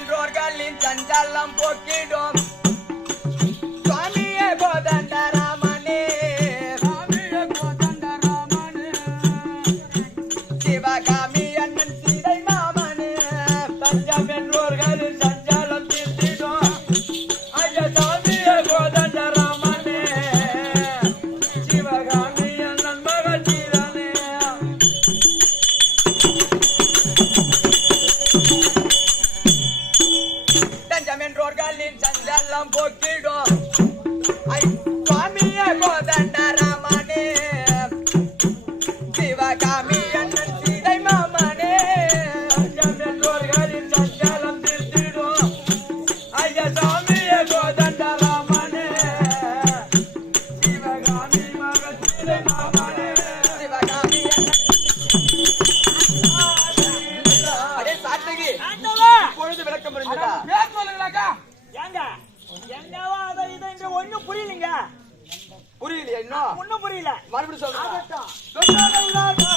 மென்றோர்களின் சஞ்சலம் போக்கிடும் சுவாமியே கோதண்ட ராமனே சுவாமியே கோதண்ட ராமனே சிவகாமி அண்ணன் சீதை மாமனே தஞ்சம் மென்றோர்களின் சஞ்சலம் தீர்த்திடும் ஐயா சுவாமியே கோதண்ட ராமனே சிவகாமி அண்ணன் மகள் சீதனே தஞ்சமென்றோர்களின் சஞ்சலம் போக்கிடும் ஐ சுவாமியே கோதண்ட ராமனே சிவகாமி அண்ணன் சீதை மாமனே தஞ்சமென்றோர்களின் சஞ்சலம் தீர்த்திடும் ஐயா சுவாமியே கோதண்ட ராமனே சிவகாமி மகள் சீதை மாமனே சிவகாமி அடே சாத்தகி பொழுது விளக்கம் புரிஞ்சுதா பேர் சொல்லுங்களாக்கா ஏங்க என்னவா அதை இதை இந்த ஒண்ணும் புரியலங்க புரியலையா இன்னும் ஒண்ணும் புரியல மறுபடியும் சொல்லுங்க